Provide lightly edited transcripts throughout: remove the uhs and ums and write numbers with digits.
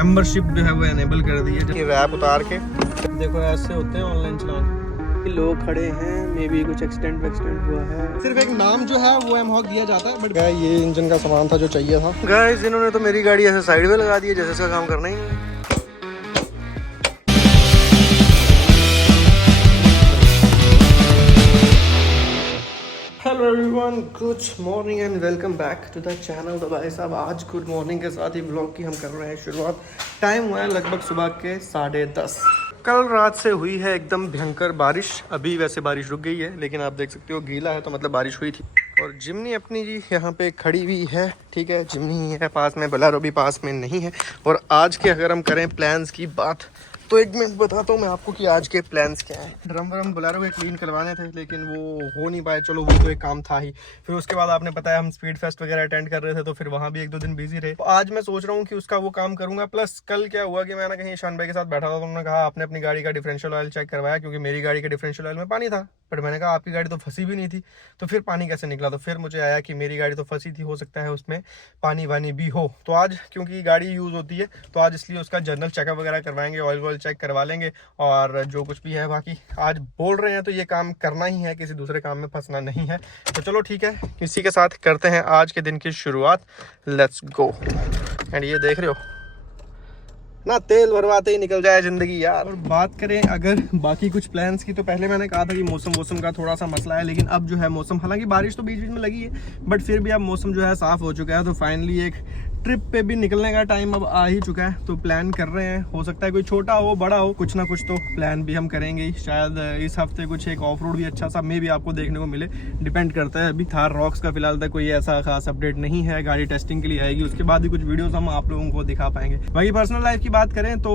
Membership जो है वो एनेबल कर दी है। रैप उतार के देखो ऐसे होते हैं ऑनलाइन चलान। लोग खड़े हैं, मे बी कुछ एक्सीडेंट हुआ है। सिर्फ एक नाम जो है वो एमहॉक दिया जाता है, बट ये इंजन का सामान था जो चाहिए था। गाइस इन्होंने तो मेरी गाड़ी ऐसे साइड में लगा दी है जैसे इसका काम करना ही है। Hello everyone, good morning and welcome back to the channel. तो भाई साहब आज गुड मॉर्निंग के साथ ही ब्लॉग की हम कर रहे हैं शुरुआत। टाइम हुआ है लगभग सुबह के 10:30। कल रात से हुई है एकदम भयंकर बारिश। अभी वैसे बारिश रुक गई है, लेकिन आप देख सकते हो गीला है तो मतलब बारिश हुई थी। और जिमनी अपनी जी यहाँ पे खड़ी हुई है, ठीक है। जिमनी है पास में, बोलेरो भी पास में नहीं है। और आज के अगर हम करें प्लान्स की बात तो एक मिनट बताता हूँ मैं आपको कि आज के प्लान्स क्या हैं। ड्रम वरम बोलेरो के क्लीन करवाने थे लेकिन वो हो नहीं पाए। चलो वो तो एक काम था ही। फिर उसके बाद आपने पता है हम स्पीड फेस्ट वगैरह अटेंड कर रहे थे तो फिर वहाँ भी 1-2 दिन बिजी रहे। तो आज मैं सोच रहा हूँ कि उसका वो काम करूँगा। प्लस कल क्या हुआ कि मैंने कहीं ईशान भाई के साथ बैठा था तो उन्होंने कहा आपने अपनी गाड़ी का डिफरेंशियल ऑयल चेक करवाया, क्योंकि मेरी गाड़ी के डिफरेंशियल ऑयल में पानी था। बट मैंने कहा आपकी गाड़ी तो फंसी भी नहीं थी, तो फिर पानी कैसे निकला। तो फिर मुझे आया कि मेरी गाड़ी तो फंसी थी, हो सकता है उसमें पानी वानी भी हो। तो आज क्योंकि गाड़ी यूज़ होती है तो आज इसलिए उसका जनरल चेकअप वगैरह करवाएंगे, ऑयल चेक करवा लेंगे और जो कुछ भी है बाकी आज बोल रहे हैं तो ये काम करना ही है, किसी दूसरे काम में फंसना नहीं है। तो चलो ठीक है, इसी के साथ करते हैं आज के दिन की शुरुआत। Let's go. एंड ये देख रहे हो ना, तेल भरवाते ही निकल जाए जिंदगी यार। और बात करें अगर बाकी कुछ प्लान्स की, तो पहले मैंने कहा था कि मौसम का थोड़ा सा मसला है, लेकिन अब जो है मौसम, हालांकि बारिश तो बीच बीच में लगी है बट फिर भी अब मौसम जो है साफ हो चुका है। तो फाइनली एक ट्रिप पे भी निकलने का टाइम अब आ ही चुका है। तो प्लान कर रहे हैं, हो सकता है कोई छोटा हो बड़ा हो, कुछ ना कुछ तो प्लान भी हम करेंगे ही। शायद इस हफ्ते कुछ एक ऑफ रोड भी अच्छा सा मे भी आपको देखने को मिले, डिपेंड करता है। अभी थार रॉक्स का फिलहाल तक कोई ऐसा खास अपडेट नहीं है, गाड़ी टेस्टिंग के लिए आएगी, उसके बाद ही कुछ वीडियोस हम आप लोगों को दिखा पाएंगे। बाकी पर्सनल लाइफ की बात करें तो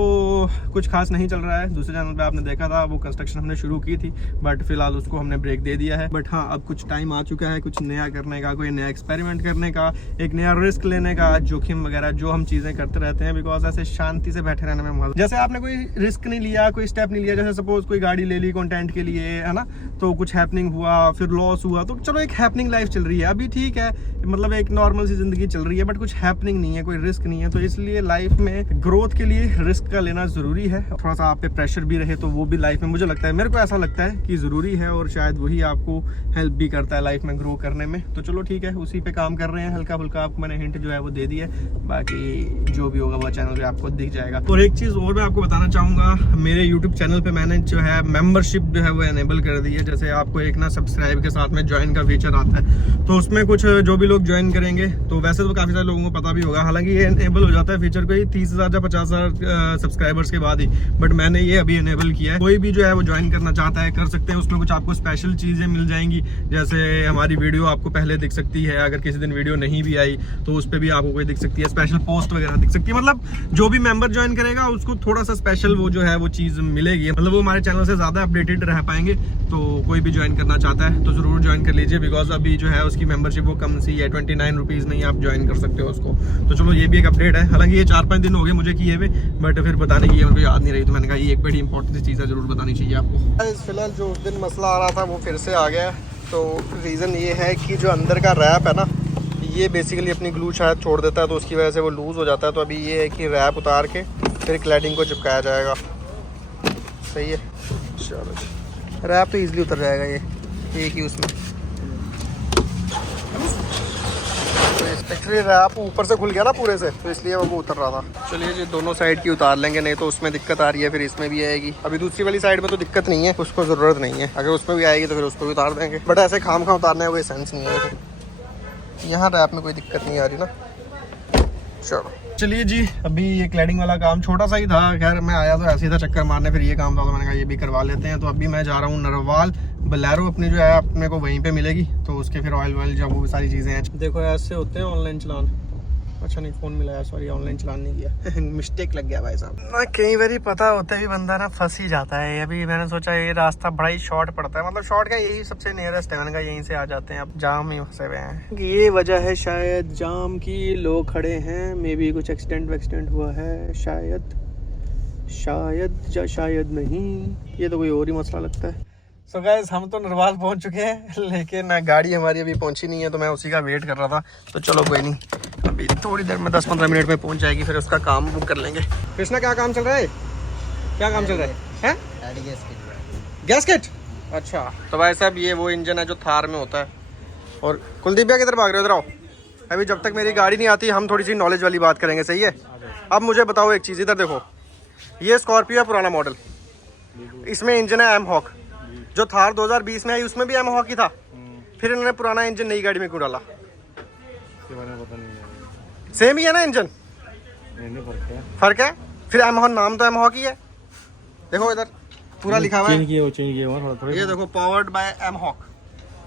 कुछ खास नहीं चल रहा है। दूसरे चैनल पे आपने देखा था वो कंस्ट्रक्शन हमने शुरू की थी बट फिलहाल उसको हमने ब्रेक दे दिया है। बट हाँ, अब कुछ टाइम आ चुका है कुछ नया करने का, कोई नया एक्सपेरिमेंट करने का, एक नया रिस्क लेने का, जोखिम वगैरह जो हम चीजें करते रहते हैं। बिकॉज ऐसे शांति से बैठे रहने में मजा, जैसे आपने कोई रिस्क नहीं लिया, कोई स्टेप नहीं लिया, जैसे सपोज कोई गाड़ी ले ली कंटेंट के लिए, है ना, तो कुछ हैपनिंग हुआ, फिर लॉस हुआ, तो चलो एक हैपनिंग लाइफ चल रही है अभी, ठीक है, मतलब एक नॉर्मल सी जिंदगी चल रही है बट कुछ हैपनिंग नहीं है, कोई रिस्क नहीं है। तो इसलिए लाइफ में ग्रोथ के लिए रिस्क का लेना जरूरी है। थोड़ा सा आप पे प्रेशर भी रहे तो वो भी लाइफ में, मुझे लगता है, मेरे को ऐसा लगता है कि जरूरी है और शायद वही आपको हेल्प भी करता है लाइफ में ग्रो करने में। तो चलो ठीक है, उसी पे काम कर रहे हैं। हल्का फुल्का आपको मैंने हिंट जो है वो दे दिया है, बाकी जो भी होगा वो चैनल पे आपको दिख जाएगा। और एक चीज और मैं आपको बताना चाहूंगा, मेरे यूट्यूब चैनल पे मैंने जो है मेंबरशिप जो है वो एनेबल कर दी है। जैसे आपको एक ना सब्सक्राइब के साथ में ज्वाइन का फीचर आता है, तो उसमें कुछ जो भी लोग ज्वाइन करेंगे, तो वैसे तो काफी सारे लोगों को पता भी होगा, हालांकि ये एनेबल हो जाता है फीचर कोई 30,000 या 50,000 सब्सक्राइबर्स के बाद ही, बट मैंने ये अभी एनेबल किया है। कोई भी जो है वो ज्वाइन करना चाहता है कर सकते हैं। उसमें कुछ आपको स्पेशल चीजें मिल जाएंगी, जैसे हमारी वीडियो आपको पहले दिख सकती है, अगर किसी दिन वीडियो नहीं भी आई तो उस पर भी आपको कोई दिख सकती है, स्पेशल पोस्ट वगैरह दिख सकती है। मतलब जो भी मेंबर ज्वाइन करेगा उसको थोड़ा सा स्पेशल वो जो है वो चीज मिलेगी, मतलब वो हमारे चैनल से ज्यादा अपडेटेड रह पाएंगे। तो कोई भी ज्वाइन करना चाहता है तो जरूर ज्वाइन कर लीजिए, बिकॉज अभी जो है उसकी मेंबरशिप वो कम सी है, 29 रुपीज में ही आप ज्वाइन कर सकते हो उसको। तो चलो ये भी एक अपडेट है, हालांकि ये 4-5 दिन हो गए मुझे किए हुए, बट फिर बताने की मेरे को याद नहीं रही, तो मैंने कहा ये एक बड़ी इंपॉर्टेंट चीज़ है, जरूर बतानी चाहिए आपको। फिलहाल जो उस दिन मसला आ रहा था वो फिर से आ गया। तो रीज़न ये है कि जो अंदर का रैप है ना, ये बेसिकली अपनी ग्लू शायद छोड़ देता है, तो उसकी वजह से वो लूज़ हो जाता है। तो अभी ये है कि रैप उतार के फिर क्लैडिंग को चिपकाया जाएगा। सही है, चलो रैप तो ईजिली उतर जाएगा ये एक ही उसमें। एक्चुअली रैप ऊपर से खुल गया ना पूरे से, तो इसलिए वो उतर रहा था। चलिए जी, दोनों साइड की उतार लेंगे, नहीं तो उसमें दिक्कत आ रही है फिर इसमें भी आएगी। अभी दूसरी वाली साइड में तो दिक्कत नहीं है, उसको ज़रूरत नहीं है, अगर उसमें भी आएगी तो फिर उसको भी उतार देंगे। बट ऐसे खाम उतारने का कोई सेंस नहीं है। यहाँ रैप में कोई दिक्कत नहीं आ रही ना। चलिए जी, अभी ये क्लैडिंग वाला काम छोटा सा ही था, खैर मैं आया तो ऐसे ही था चक्कर मारने, फिर ये काम था तो मैंने कहा ये भी करवा लेते हैं। तो अभी मैं जा रहा हूँ नरवाल, बोलेरो अपनी जो है अपने को वहीं पे मिलेगी, तो उसके फिर ऑयल जब वो सारी चीज़ें हैं। देखो ऐसे होते हैं ऑनलाइन चलान। अच्छा नहीं, फ़ोन मिलाया, सॉरी ऑनलाइन चलान नहीं किया मिस्टेक लग गया भाई साहब ना। कई बार पता होता है भी बंदा ना फंस ही जाता है। अभी मैंने सोचा ये रास्ता बड़ा ही शॉर्ट पड़ता है, मतलब शॉर्ट का यही सबसे नियरेस्ट है, मैंने कहा यहीं से आ जाते हैं। अब जाम ही फंसे हुए हैं, ये वजह है शायद जाम की, लोग खड़े हैं, मे बी कुछ एक्सीडेंट हुआ है शायद या शायद नहीं, ये तो कोई और ही मसला लगता है। सो गाइस, हम तो नरवाल पहुंच चुके हैं, लेकिन गाड़ी हमारी अभी पहुंची नहीं है, तो मैं उसी का वेट कर रहा था। तो चलो कोई नहीं, अभी थोड़ी देर में 10-15 मिनट में पहुंच जाएगी, फिर उसका काम बुक कर लेंगे। कृष्णा क्या काम चल रहा है? क्या काम चल रहा है? गैसकेट। अच्छा, तो भाई साहब ये वो इंजन है जो थार में होता है। और कुलदीप भैया किधर भाग रहे हो? इधर आओ। अभी जब तक मेरी गाड़ी नहीं आती हम थोड़ी सी नॉलेज वाली बात करेंगे, सही है? अब मुझे बताओ एक चीज़, इधर देखो, ये स्कॉर्पियो है पुराना मॉडल, इसमें इंजन है एम हॉक। जो थार 2020 में आई उसमें भी एम हॉक ही था, फिर इन्होंने पुराना इंजन नई गाड़ी में क्यों डाला? सेम ही है ना इंजन? फर्क है। फिर एम हॉक, नाम तो एम हॉक ही है। देखो इधर पूरा लिखा हुआ है, ये देखो पावर्ड बाय एम हॉक।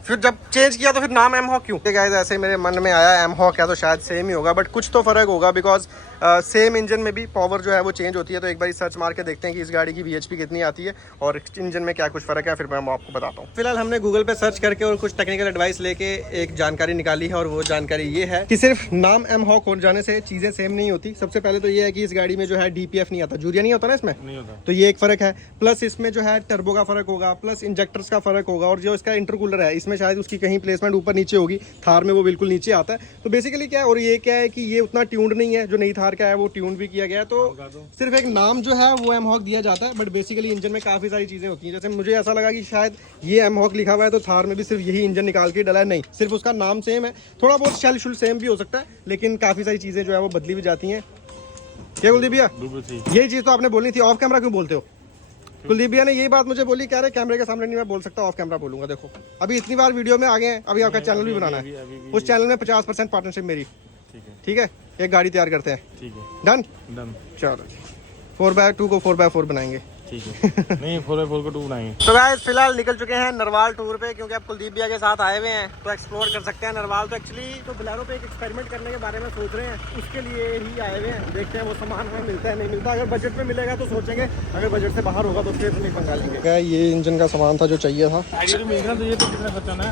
फिर जब चेंज किया तो फिर नाम एम हॉक क्यों? गाइस ऐसे ही मेरे मन में आया, एम हॉक है तो शायद सेम ही होगा, बट कुछ तो फर्क होगा, बिकॉज सेम इंजन में भी पावर जो है वो चेंज होती है। तो एक बार सर्च मार के देखते हैं कि इस गाड़ी की VHP कितनी आती है और इंजन में क्या कुछ फर्क है, फिर मैं आपको बताता हूँ। फिलहाल हमने गूगल पे सर्च करके और कुछ टेक्निकल एडवाइस लेके एक जानकारी निकाली है, और वो जानकारी ये है कि सिर्फ नाम एम हॉक हो जाने से चीजें सेम नहीं होती। सबसे पहले तो ये है कि इस गाड़ी में जो है DPF नहीं आता, जूरिया नहीं होता ना इसमें, नहीं होता। तो ये एक फर्क है। प्लस इसमें जो है टर्बो का फर्क होगा, प्लस इंजेक्टर्स का फर्क होगा, और जो इसका इंटरकूलर है इसमें शायद उसकी कहीं प्लेसमेंट ऊपर नीचे होगी, थार में वो बिल्कुल नीचे आता है। तो बेसिकली क्या है, और ये क्या है कि ये उतना ट्यून्ड नहीं है, जो नई थार का है वो ट्यून भी किया गया है। तो सिर्फ एक नाम जो है वो एम हॉक दिया जाता है, बट बेसिकली इंजन में काफी सारी चीजें होती हैं। जैसे मुझे ऐसा लगा कि शायद ये एम हॉक लिखा हुआ है तो थार में भी सिर्फ यही इंजन निकाल के डला है, नहीं, सिर्फ उसका नाम सेम है। थोड़ा बहुत शेल शुल सेम भी हो सकता है, लेकिन काफी सारी चीजें जो है वो बदली भी जाती हैं। क्या कुलदीप भैया, यही चीज तो आपने बोलनी थी। ऑफ कैमरा क्यों बोलते हो? कुलदीप भैया ने यही बात मुझे बोली, कह रहे कैमरे के सामने नहीं मैं बोल सकता, ऑफ कैमरा बोलूंगा। देखो अभी इतनी बार वीडियो में आ गए हैं, अभी आपका चैनल भी बनाना है, उस चैनल में 50% पार्टनरशिप मेरी। ठीक है, एक गाड़ी तैयार करते हैं। ठीक है, डन। चलो 4x2 को 4x4 बनाएंगे। ठीक है, नहीं 4x4 को 2 बनाएंगे। तो गाइस फिलहाल निकल चुके हैं नरवाल टूर पे, क्योंकि अब कुलदीप भैया के साथ आए हुए हैं तो एक्सप्लोर कर सकते हैं नरवाल। तो एक्चुअली तो बोलेरो पे एक एक्सपेरिमेंट करने के बारे में सोच रहे हैं, उसके लिए ही आए हुए हैं। देखते हैं वो सामान हमें मिलता है नहीं मिलता। अगर बजट में मिलेगा तो सोचेंगे, अगर बजट से बाहर होगा तो फिर नहीं मंगा लेंगे। ये इंजन का सामान था जो चाहिए था।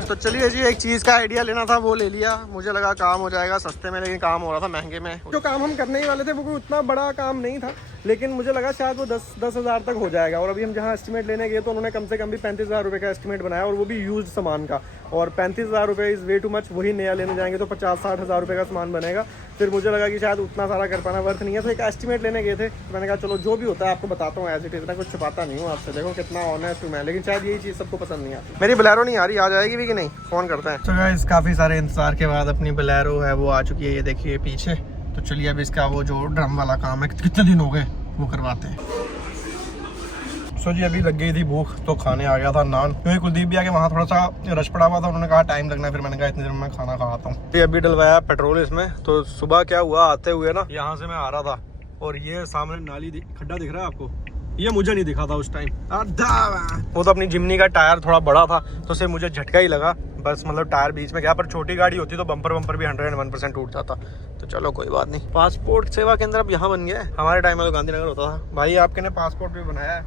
तो चलिए जी, एक चीज का आइडिया लेना था वो ले लिया। मुझे लगा काम हो जाएगा सस्ते में, लेकिन काम हो रहा था महंगे में। जो काम हम करने ही वाले थे वो कोई उतना बड़ा काम नहीं था, लेकिन मुझे लगा शायद वो 10,000 तक हो जाएगा। और अभी हम जहाँ एस्टिमेट लेने गए तो उन्होंने कम से कम भी 35,000 रुपये का एस्टिमेट बनाया, और वो भी यूज्ड सामान का। और 35,000 रुपये इज़ वे टू मच। वही नया लेने जाएंगे तो 50-60 हज़ार रुपये का सामान बनेगा। फिर मुझे लगा कि शायद उतना सारा कर पाना वर्थ नहीं है, तो एक एस्टिमेट लेने गए थे। तो मैंने कहा चलो जो भी होता है आपको बताता हूँ, एज इट इज, इतना कुछ छुपाता नहीं हूँ आपसे। देखो कितना ऑनेस्ट हूँ मैं, लेकिन शायद यही चीज़ सबको पसंद नहीं आती। मेरी बोलेरो नहीं आ रही, आ जाएगी भी कि नहीं, फोन करते हैं। तो गाइस काफ़ी सारे इंतजार के बाद अपनी बोलेरो है वो आ चुकी है, ये देखिए पीछे। तो चलिए अब इसका वो जो ड्रम वाला काम है, कितने दिन हो गए, वो करवाते हैं। सो जी अभी लग गई थी भूख, तो खाने आ गया था नान, क्योंकि कुलदीप भी आके वहाँ थोड़ा सा रश पड़ा हुआ था। उन्होंने कहा टाइम लगना है, फिर मैंने कहा इतनी देर में मैं खाना खाता हूँ। अभी डलवाया पेट्रोल इसमें। तो सुबह क्या हुआ, आते हुए ना यहाँ से मैं आ रहा था, और ये सामने नाली खड्डा दिख रहा है आपको, ये मुझे नहीं दिखा था उस टाइम। वो तो अपनी जिम्नी का टायर थोड़ा बड़ा था, तो सिर्फ मुझे झटका ही लगा बस, मतलब टायर बीच में गया। पर छोटी गाड़ी होती तो बम्पर भी 101% टूट जाता। तो चलो कोई बात नहीं। पासपोर्ट सेवा केंद्र अब यहाँ बन गया है, हमारे टाइम में तो गांधीनगर होता था। भाई आपके ने पासपोर्ट भी बनाया है,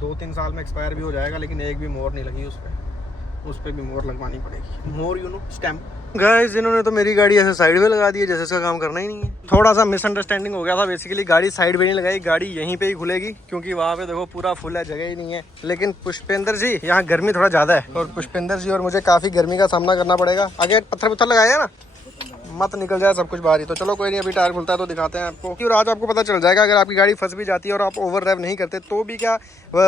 2-3 साल में एक्सपायर भी हो जाएगा, लेकिन एक भी मोहर नहीं लगी उस पर भी मोहर लगवानी पड़ेगी। मोहर यू नो स्टैम्प। गाइस इन्होंने तो मेरी गाड़ी ऐसे साइड में लगा दी है, जैसे इसका काम करना ही नहीं है। थोड़ा सा मिसअंडरस्टैंडिंग हो गया था। बेसिकली गाड़ी साइड में नहीं लगाई, गाड़ी यहीं पे ही खुलेगी, क्योंकि वहाँ पे देखो पूरा फुल है, जगह ही नहीं है। लेकिन पुष्पेंद्र जी यहाँ गर्मी थोड़ा ज्यादा है, और पुष्पेंद्र जी और मुझे काफी गर्मी का सामना करना पड़ेगा। आगे पत्थर लगाया ना, मत निकल जाए सब कुछ बाहर ही। तो चलो कोई नहीं, अभी टायर खुलता है तो दिखाते हैं आपको। और आज आपको पता चल जाएगा, अगर आपकी गाड़ी फंस भी जाती है और आप ओवर ड्राइव नहीं करते तो भी क्या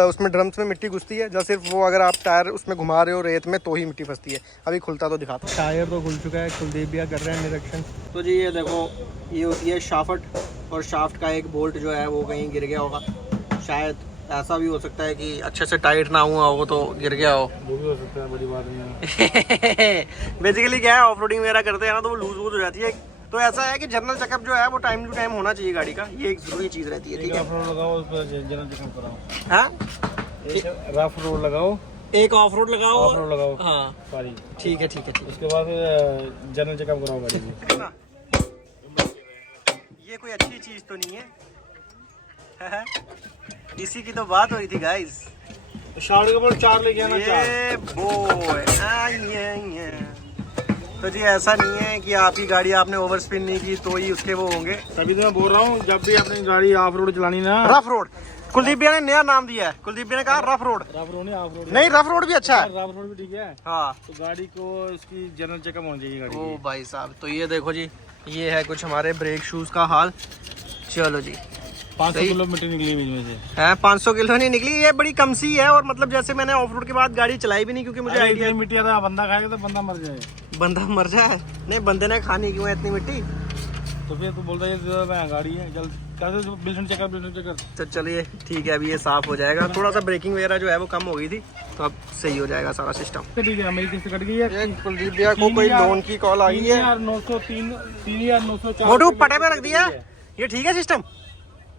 उसमें ड्रम्स में मिट्टी घुसती है, या सिर्फ वो अगर आप टायर उसमें घुमा रहे हो रेत में तो ही मिट्टी फंसती है। अभी खुलता तो दिखाता हूँ। टायर तो खुल चुका है, कुलदीप भैया कर रहे हैं निरीक्षण। तो जी ये देखो, ये होती है शाफ्ट, और शाफ्ट का एक बोल्ट जो है वो कहीं गिर गया होगा। शायद ऐसा भी हो सकता है कि अच्छे से टाइट ना हुआ हो तो गिर गया हो, वो भी हो सकता है, बड़ी बात नहीं है। बेसिकली क्या है, ऑफ रोडिंग वगैरह करते हैं ना तो वो लूज हो जाती है। तो ऐसा है कि जनरल चेकअप जो है वो टाइम टू टाइम होना चाहिए गाड़ी का, ये एक जरूरी चीज रहती है। ठीक है, जनरल चेकअप कराओ। हाँ, रफ रोड लगाओ, एक ऑफ रोड लगाओ, हाँ सॉरी, ठीक है। उसके बाद जनरल चेकअप कराओ गाड़ी की। ये कोई अच्छी चीज तो नहीं है। इसी की तो बात हो रही थी गाइस। शार्ट के ऊपर 4 लेके आना, ये बॉय तो जी ऐसा नहीं है कि आपकी गाड़ी आपने ओवर स्पिन नहीं की तो ही उसके वो होंगे। तभी तो मैं बोल रहा हूँ, जब भी अपनी गाड़ी ऑफ रोड चलानी ना, रफ रोड। कुलदीप भैया ने नया नाम दिया है, कुलदीप भैया ने कहा रफ रोड नहीं, ऑफ रोड नहीं, रफ रोड भी अच्छा है। रफ रोड भी ठीक है, हाँ। तो गाड़ी को इसकी जनरल चेकअप होनी चाहिए गाड़ी। ओ भाई साहब, तो ये देखो जी ये है कुछ हमारे ब्रेक शूज का हाल। चलो जी 500 किलो मिट्टी निकली बीच में से है, 500 किलो नहीं निकली, ये बड़ी कम सी है। और मतलब जैसे मैंने ऑफ रोड के बाद गाड़ी चलाई भी नहीं क्योंकि मुझे आइडिया मिट्टी आता बंदा खाएगा तो बंदा मर जाए। बंदा मर जाए? नहीं, बंदे ने खानी क्यों है इतनी मिट्टी? तो फिर तू बोलता है गाड़ी है जल्द कैसे बिल्कुल चेकर। तो चलिए ठीक है, अभी ये साफ हो जाएगा। थोड़ा सा ब्रेकिंग वगैरह जो है वो कम हो गई थी, तो अब सही हो जाएगा सारा सिस्टम। ठीक है, मेरी किस्त कट गई है। कुलदीप भैया को कोई लोन की कॉल आई है। 3,904 मोटू पटे पे रख दिया। ये ठीक है सिस्टम,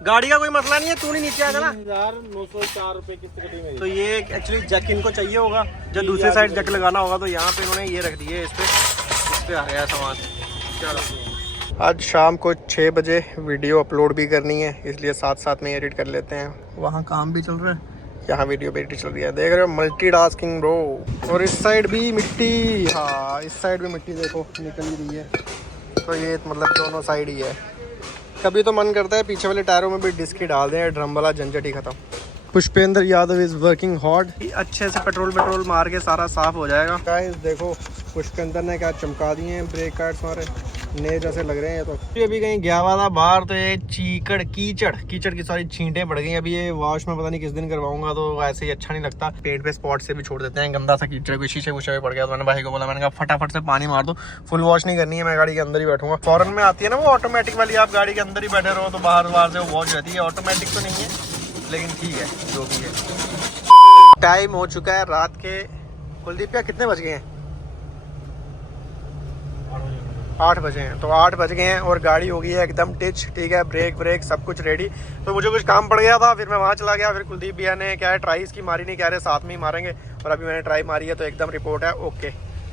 गाड़ी का कोई मसला नहीं है। तू नहीं नीचे आएगा ना। 3,904 रुपए किस्त कटी मेरी। तो ये एक्चुअली जैक इनको चाहिए होगा, जब दूसरे साइड जैक लगाना होगा तो यहाँ पे इन्होंने ये रख दिए। इस पे आ गया सामान। चलो आज शाम को 6 बजे वीडियो अपलोड भी करनी है, इसलिए साथ साथ में एडिट कर लेते हैं। वहाँ काम भी चल रहा है, यहाँ वीडियो भी एडिट चल रही है। देख रहे हो, मल्टीटास्किंग ब्रो। और इस साइड भी मिट्टी, हाँ इस साइड भी मिट्टी देखो निकल ही रही है। तो ये मतलब दोनों साइड ही है। कभी तो मन करता है पीछे वाले टायरों में भी डिस्क ही डाल दें, ड्रम वाला झंझट ही खत्म। Pushpendra Yadav is working hard. अच्छे से पेट्रोल मार के सारा साफ हो जाएगा। गाइस देखो पुष्पेंद्र ने क्या चमका दिए हैं ब्रेक कार्ड्स हमारे, नए जैसे लग रहे हैं। तो अभी कहीं गया हुआ था बाहर, तो ये कीचड़ की सारी छींटें पड़ गई। अभी ये वॉश में पता नहीं किस दिन करवाऊंगा, तो ऐसे ही अच्छा नहीं लगता। पेट पे स्पॉट से भी छोड़ देते हैं, गंदा सा कीचड़ कोई शीशे में पड़ गया। तो मैंने भाई को बोला, मैंने कहा फटाफट से पानी मार दो, फुल वॉश नहीं करनी है, मैं गाड़ी के अंदर ही बैठूंगा। फॉरन में आती है ना वो ऑटोमेटिक वाली, आप गाड़ी के अंदर ही बैठे रहो तो बाहर से वो वॉश रहती है। ऑटोमेटिक तो नहीं है, लेकिन ठीक है जो भी है। टाइम हो चुका है रात के, कुलदीप क्या कितने बज गए हैं? 8 बजे हैं। तो 8 बज गए हैं और गाड़ी हो गई है एकदम टिच। ठीक है, ब्रेक सब कुछ रेडी। तो मुझे कुछ काम पड़ गया था, फिर मैं वहाँ चला गया। फिर कुलदीप भैया ने क्या है ट्राई इसकी मारी नहीं, कह रहे साथ में ही मारेंगे। और अभी मैंने ट्राई मारी है तो एकदम रिपोर्ट है ओके,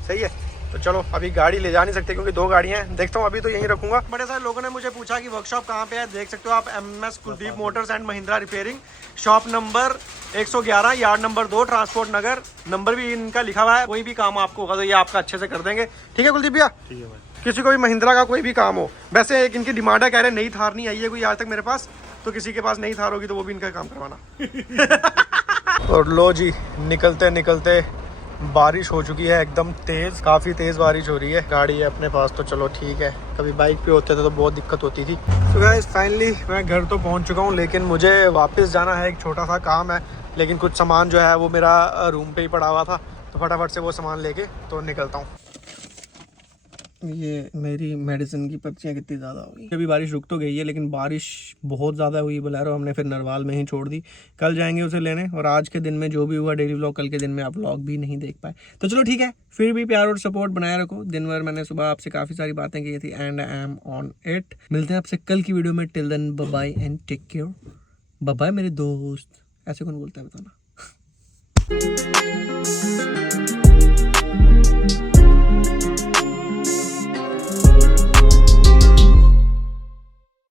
सही है। तो चलो अभी गाड़ी ले जा नहीं सकते क्योंकि 2 गाड़ियाँ हैं। देखता हूँ, अभी तो यहीं रखूंगा। बड़े सारे लोगों ने मुझे पूछा कि वर्कशॉप कहाँ पे है। देख सकते हो आप, MS Kuldeep Motors and Mahindra repairing, shop number 111, yard number 2, transport Nagar. Number भी इनका लिखा हुआ है। कोई भी काम आपको होगा तो ये आपका अच्छे से कर देंगे। ठीक है कुलदीप भैया? ठीक है भाई। किसी को भी महिंद्रा का कोई भी काम हो। वैसे एक इनकी डिमांड है, कह रहे नई थार नहीं आई है कोई आज तक मेरे पास, तो किसी के पास नई थार होगी तो वो भी इनका काम करवाना। और लो जी, निकलते बारिश हो चुकी है एकदम तेज, काफी तेज बारिश हो रही है। गाड़ी है अपने पास तो चलो ठीक है, कभी बाइक पे होते थे तो बहुत दिक्कत होती थी। तो गाइस फाइनली मैं घर तो पहुंच चुका हूं, लेकिन मुझे वापस जाना है, एक छोटा सा काम है। लेकिन कुछ सामान जो है वो मेरा रूम पे ही पड़ा हुआ था, तो फटाफट से वो सामान लेके तो निकलता हूँ। ये मेरी मेडिसिन की पर्चियाँ कितनी ज़्यादा हो गई। अभी बारिश रुक तो गई है, लेकिन बारिश बहुत ज़्यादा हुई। बोलेरो हमने फिर नरवाल में ही छोड़ दी, कल जाएंगे उसे लेने। और आज के दिन में जो भी हुआ डेली व्लॉग, कल के दिन में आप व्लॉग भी नहीं देख पाए। तो चलो ठीक है, फिर भी प्यार और सपोर्ट बनाए रखो। दिन भर मैंने सुबह आपसे काफ़ी सारी बातें की थी and I am on it. मिलते हैं आपसे कल की वीडियो में। Till then bye bye and take care. Bye bye मेरे दोस्त। ऐसे कौन बोलता है बताना।